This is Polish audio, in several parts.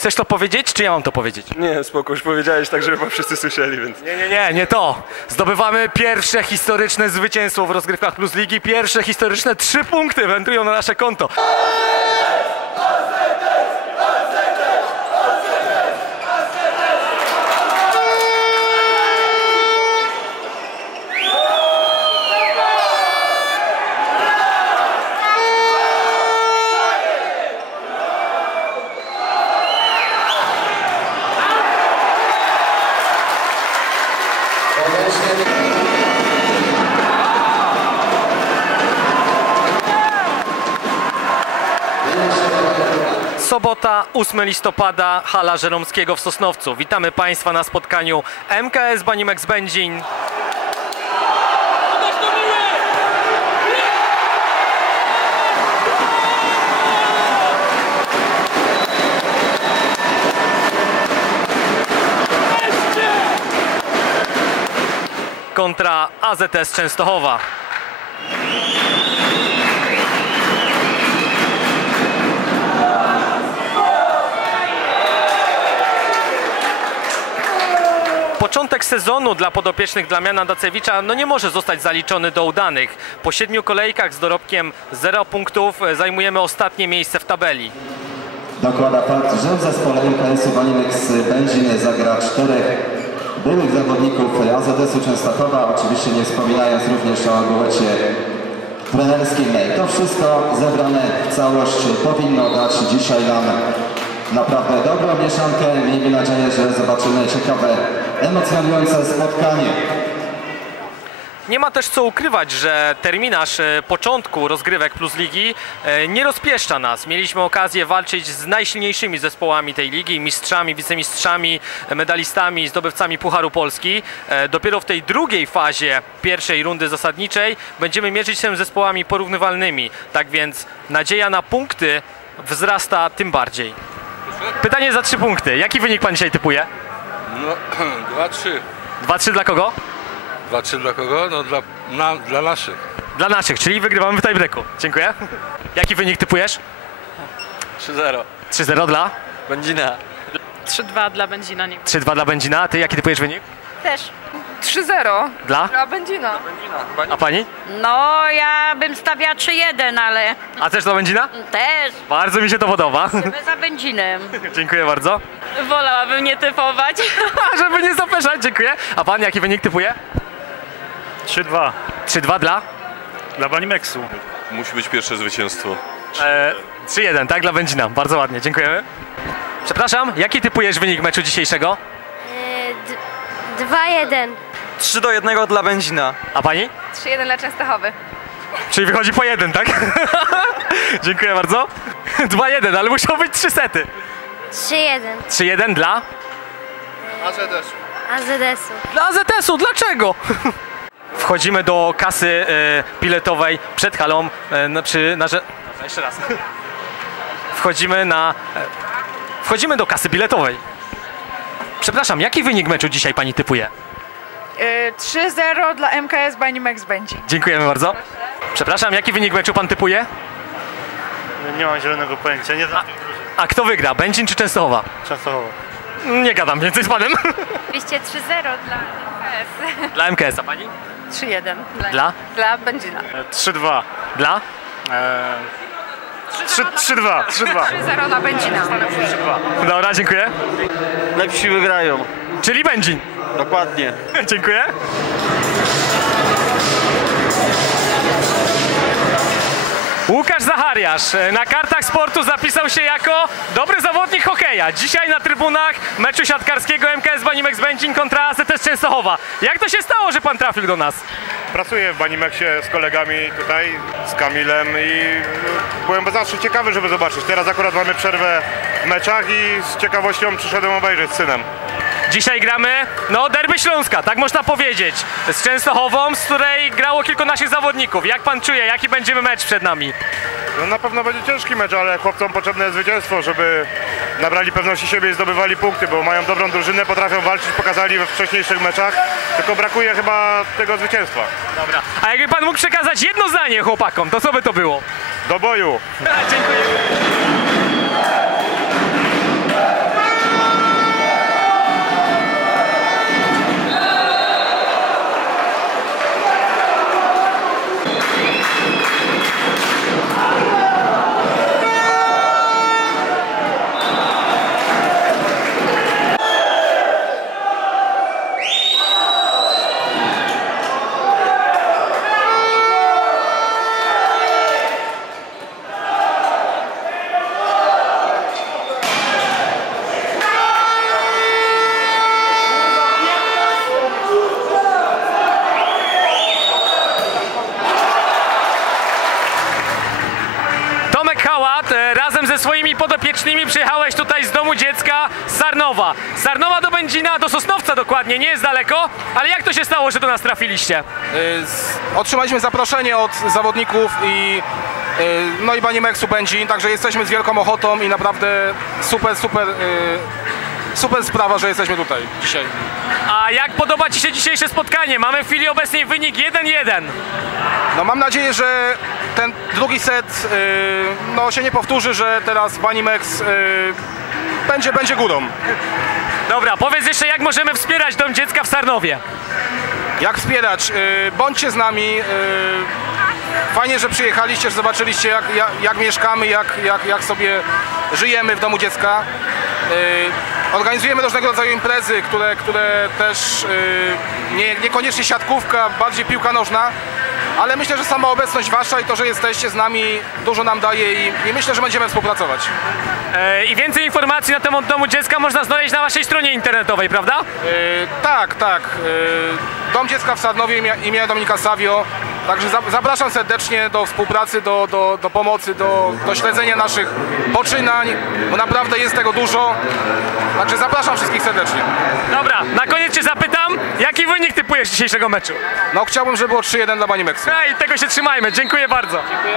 Chcesz to powiedzieć, czy ja mam to powiedzieć? Nie, spoko, już powiedziałeś tak, żeby wszyscy słyszeli, więc... Nie, nie, nie, nie to. Zdobywamy pierwsze historyczne zwycięstwo w rozgrywkach Plus Ligi. Pierwsze historyczne trzy punkty wędrują na nasze konto. 8 listopada, hala Żeromskiego w Sosnowcu. Witamy Państwa na spotkaniu MKS Banimex Będzin. kontra AZS Częstochowa. Początek sezonu dla podopiecznych Damiana Dacewicza no nie może zostać zaliczony do udanych. Po siedmiu kolejkach z dorobkiem 0 punktów e, zajmujemy ostatnie miejsce w tabeli. Dokłada fakt, że w zespole MKS-u Będzin zagra czterech byłych zawodników AZS-u Częstochowa, oczywiście nie wspominając również o duecie trenerskim. To wszystko zebrane w całość powinno dać dzisiaj nam naprawdę dobrą mieszankę. Miejmy nadzieję, że zobaczymy ciekawe, emocjonujące spotkanie. Nie ma też co ukrywać, że terminarz e, początku rozgrywek Plus Ligi e, nie rozpieszcza nas. Mieliśmy okazję walczyć z najsilniejszymi zespołami tej ligi, mistrzami, wicemistrzami, medalistami, zdobywcami Pucharu Polski. E, Dopiero w tej drugiej fazie pierwszej rundy zasadniczej będziemy mierzyć się z zespołami porównywalnymi. Tak więc nadzieja na punkty wzrasta tym bardziej. Pytanie za trzy punkty. Jaki wynik pan dzisiaj typuje? No, 2-3. 2-3 dla kogo? 2-3 dla kogo? No dla, na, dla naszych. Dla naszych, czyli wygrywamy w tiebreaku. Dziękuję. Jaki wynik typujesz? 3-0. 3-0 dla? Będzina. 3-2 dla Benzina, nie 3-2 dla Będzina. A ty jaki typujesz wynik? Też. 3-0 Dla? dla Będzina. A pani? No, ja bym stawiała 3-1, ale A też dla Będzina? też Bardzo mi się to podoba. my za Benzinem. Dziękuję bardzo. Wolałabym nie typować. Żeby nie zapeszać, dziękuję. A pan jaki wynik typuje? 3-2 3-2 dla? dla Banimexu. Musi być pierwsze zwycięstwo. E, 3-1, tak? Dla Będzina. Bardzo ładnie, dziękujemy. Przepraszam, jaki typujesz wynik meczu dzisiejszego? 2-1. 3 do 1 dla Będzina. A pani? 3-1 dla Częstochowy. Czyli wychodzi po jeden, tak? dziękuję bardzo. 2-1, ale muszą być trzy sety. 3-1. 3-1 dla? AZS-u. Dla AZS-u, dlaczego? Wchodzimy do kasy e, biletowej przed halą e, na, przy narze... Dobra, Jeszcze raz. Wchodzimy na... E, wchodzimy do kasy biletowej. Przepraszam, jaki wynik meczu dzisiaj pani typuje? Y, 3-0 dla MKS Banimex Będzin. Dziękujemy bardzo. Przepraszam, jaki wynik meczu pan typuje? Nie mam zielonego pojęcia, nie znam. A kto wygra, Będzin czy Częstochowa? Częstochowa. Nie gadam więcej z panem. Oczywiście 3-0 dla MKS. Dla MKS, a pani? 3-1 dla, Dla? dla Benzina. 3-2. Dla? Eee, 3-2. 3-2. 3-0 dla Będzina. Dobra, dziękuję. Lepsi wygrają. Czyli Będzin. Dokładnie. Dziękuję. Łukasz Zachariasz e, na kartach sportu zapisał się jako dobry zawodnik hokeja. Dzisiaj na trybunach meczu siatkarskiego MKS Banimex Będzin kontra AZS Częstochowa. Jak to się stało, że pan trafił do nas? Pracuję w Banimexie z kolegami tutaj, z Kamilem i no, byłem zawsze ciekawy, żeby zobaczyć. Teraz akurat mamy przerwę w meczach i z ciekawością przyszedłem obejrzeć z synem. Dzisiaj gramy, no derby Śląska, tak można powiedzieć. Z Częstochową, z której grało kilku naszych zawodników. Jak pan czuje, jaki będziemy mecz przed nami? No, na pewno będzie ciężki mecz, ale chłopcom potrzebne jest zwycięstwo, żeby nabrali pewności siebie i zdobywali punkty, bo mają dobrą drużynę, potrafią walczyć, pokazali we wcześniejszych meczach, tylko brakuje chyba tego zwycięstwa. Dobra. A jakby pan mógł przekazać jedno zdanie chłopakom, to co by to było? Do boju! Dziękuję. Swoimi podopiecznymi przyjechałeś tutaj z domu dziecka Sarnowa. Sarnowa do Będzina, do Sosnowca dokładnie, nie jest daleko, ale jak to się stało, że do nas trafiliście? Y, Otrzymaliśmy zaproszenie od zawodników i y, no i Banimexu Będzin, także jesteśmy z wielką ochotą i naprawdę super, super, y, super sprawa, że jesteśmy tutaj dzisiaj. A jak podoba Ci się dzisiejsze spotkanie? Mamy w chwili obecnej wynik 1-1. No mam nadzieję, że ten drugi set y, no, się nie powtórzy, że teraz Banimex y, będzie, będzie górą. Dobra, powiedz jeszcze jak możemy wspierać Dom Dziecka w Sarnowie. Jak wspierać? Y, Bądźcie z nami. y, Fajnie, że przyjechaliście, że zobaczyliście jak, jak, jak mieszkamy, jak, jak, jak sobie żyjemy w domu dziecka. Organizujemy różnego rodzaju imprezy, które, które też y, nie, niekoniecznie siatkówka, bardziej piłka nożna, ale myślę, że sama obecność wasza i to, że jesteście z nami dużo nam daje i, i myślę, że będziemy współpracować. E, I więcej informacji na temat Domu Dziecka można znaleźć na Waszej stronie internetowej, prawda? Y, tak, tak. Y, Dom Dziecka w imienia, imienia Dominika Savio. Także za, zapraszam serdecznie do współpracy, do, do, do pomocy, do, do śledzenia naszych poczynań, bo naprawdę jest tego dużo. Także zapraszam wszystkich serdecznie. Dobra, na koniec Cię zapytam, jaki wynik typujesz dzisiejszego meczu? No chciałbym, żeby było 3-1 dla Banimexu. Ej, tego się trzymajmy, dziękuję bardzo. Szanowni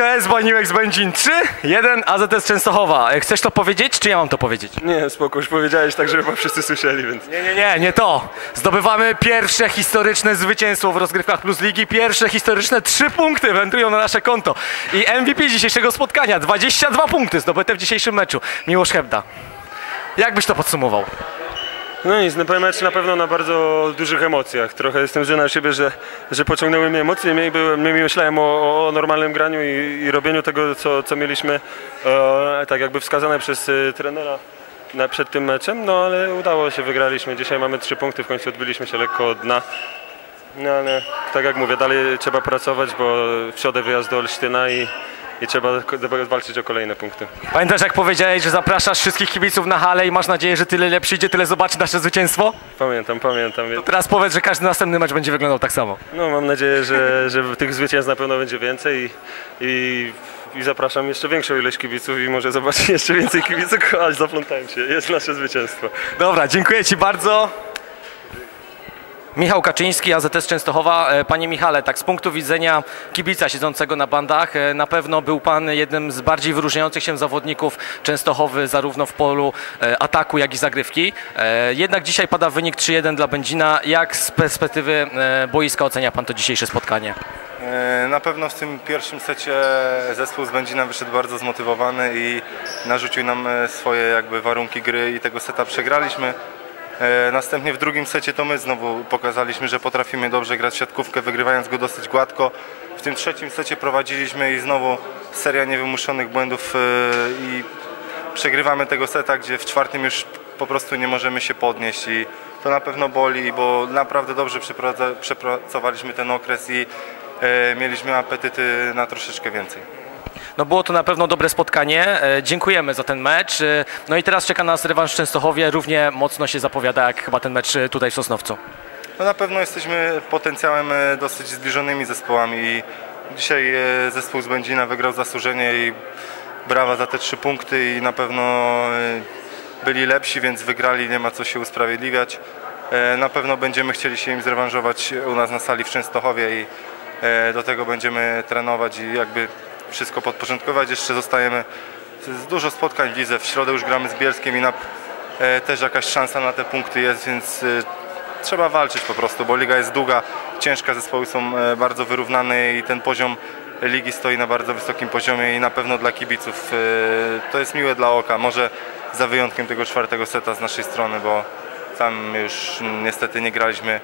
MKS Baniłek Będzin 3, 1 AZS Częstochowa. Chcesz to powiedzieć, czy ja mam to powiedzieć? Nie, spoko, już powiedziałeś tak, żeby wszyscy słyszeli, więc... Nie, nie, nie, nie to. Zdobywamy pierwsze historyczne zwycięstwo w rozgrywkach Plus Ligi. Pierwsze historyczne trzy punkty wędrują na nasze konto. I MVP dzisiejszego spotkania, 22 punkty zdobyte w dzisiejszym meczu. Miłosz Hebda. Jak byś to podsumował? No nic, no mecz na pewno na bardzo dużych emocjach. Trochę jestem zły na siebie, że, że pociągnęły mnie emocje. Mniej, byłem, myślałem o, o normalnym graniu i, i robieniu tego, co, co mieliśmy e, tak jakby wskazane przez e, trenera na, przed tym meczem. No ale udało się, wygraliśmy. Dzisiaj mamy trzy punkty, w końcu odbyliśmy się lekko od dna. No ale tak jak mówię, dalej trzeba pracować, bo w środę wyjazd do Olsztyna i, i trzeba walczyć o kolejne punkty. Pamiętasz jak powiedziałeś, że zapraszasz wszystkich kibiców na halę i masz nadzieję, że tyle ile przyjdzie, tyle zobaczy nasze zwycięstwo? Pamiętam, pamiętam. To teraz powiedz, że każdy następny mecz będzie wyglądał tak samo. No mam nadzieję, że, że tych zwycięstw na pewno będzie więcej i, i, i zapraszam jeszcze większą ilość kibiców i może zobaczyć jeszcze więcej kibiców, aż zaplątałem się. Jest nasze zwycięstwo. Dobra, dziękuję Ci bardzo. Michał Kaczyński, AZS Częstochowa. E, Panie Michale, tak z punktu widzenia kibica siedzącego na bandach, e, na pewno był Pan jednym z bardziej wyróżniających się zawodników Częstochowy zarówno w polu e, ataku, jak i zagrywki. Jednak dzisiaj pada wynik 3-1 dla Będzina. Jak z perspektywy boiska ocenia Pan to dzisiejsze spotkanie? Na pewno w tym pierwszym secie zespół z Będzina wyszedł bardzo zmotywowany i narzucił nam swoje jakby warunki gry i tego seta przegraliśmy. E, Następnie w drugim secie to my znowu pokazaliśmy, że potrafimy dobrze grać siatkówkę, wygrywając go dosyć gładko. W tym trzecim secie prowadziliśmy i znowu seria niewymuszonych błędów e, i przegrywamy tego seta, gdzie w czwartym już po prostu nie możemy się podnieść i to na pewno boli, bo naprawdę dobrze przepracowaliśmy ten okres i e, mieliśmy apetyty na troszeczkę więcej. No było to na pewno dobre spotkanie. E, Dziękujemy za ten mecz. E, No i teraz czeka nas rewanż w Częstochowie. Równie mocno się zapowiada jak chyba ten mecz e, tutaj w Sosnowcu. No na pewno jesteśmy potencjałem dosyć zbliżonymi zespołami i dzisiaj zespół z Będzina wygrał zasłużenie i brawa za te trzy punkty i na pewno byli lepsi, więc wygrali, nie ma co się usprawiedliwiać. Na pewno będziemy chcieli się im zrewanżować u nas na sali w Częstochowie i do tego będziemy trenować i jakby wszystko podporządkować. Jeszcze zostajemy dużo spotkań w lidze. W środę już gramy z Bielskiem i na, e, też jakaś szansa na te punkty jest, więc e, trzeba walczyć po prostu, bo liga jest długa, ciężka, zespoły są e, bardzo wyrównane i ten poziom ligi stoi na bardzo wysokim poziomie i na pewno dla kibiców e, to jest miłe dla oka, może za wyjątkiem tego czwartego seta z naszej strony, bo tam już niestety nie graliśmy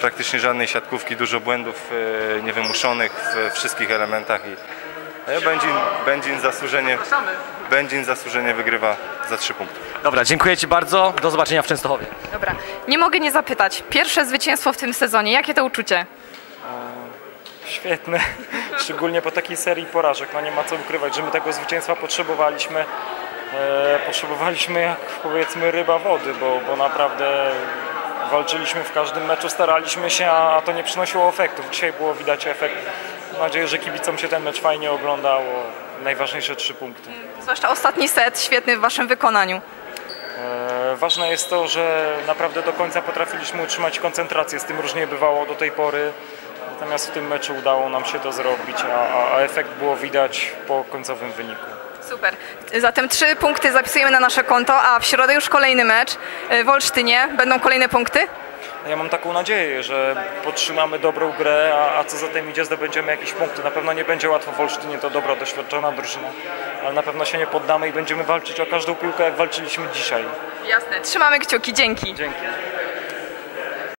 praktycznie żadnej siatkówki, dużo błędów e, niewymuszonych w wszystkich elementach i Będzin, Będzin, zasłużenie, Będzin zasłużenie wygrywa za trzy punkty. Dobra, dziękuję Ci bardzo. Do zobaczenia w Częstochowie. Dobra, nie mogę nie zapytać. Pierwsze zwycięstwo w tym sezonie, jakie to uczucie? Świetne, szczególnie po takiej serii porażek. No nie ma co ukrywać, że my tego zwycięstwa potrzebowaliśmy. E, potrzebowaliśmy jak powiedzmy ryba wody, bo, bo naprawdę walczyliśmy w każdym meczu, staraliśmy się, a, a to nie przynosiło efektów. Dzisiaj było widać efekt. Mam nadzieję, że kibicom się ten mecz fajnie oglądało. Najważniejsze trzy punkty. Zwłaszcza ostatni set, świetny w waszym wykonaniu. E, Ważne jest to, że naprawdę do końca potrafiliśmy utrzymać koncentrację. Z tym różnie bywało do tej pory. Natomiast w tym meczu udało nam się to zrobić, a, a- efekt było widać po końcowym wyniku. Super. Zatem trzy punkty zapisujemy na nasze konto, a w środę już kolejny mecz y, w Olsztynie. Będą kolejne punkty? Ja mam taką nadzieję, że podtrzymamy dobrą grę, a, a co za tym idzie, zdobędziemy jakieś punkty. Na pewno nie będzie łatwo w Olsztynie, to dobra, doświadczona drużyna, ale na pewno się nie poddamy i będziemy walczyć o każdą piłkę, jak walczyliśmy dzisiaj. Jasne. Trzymamy kciuki. Dzięki. Dzięki.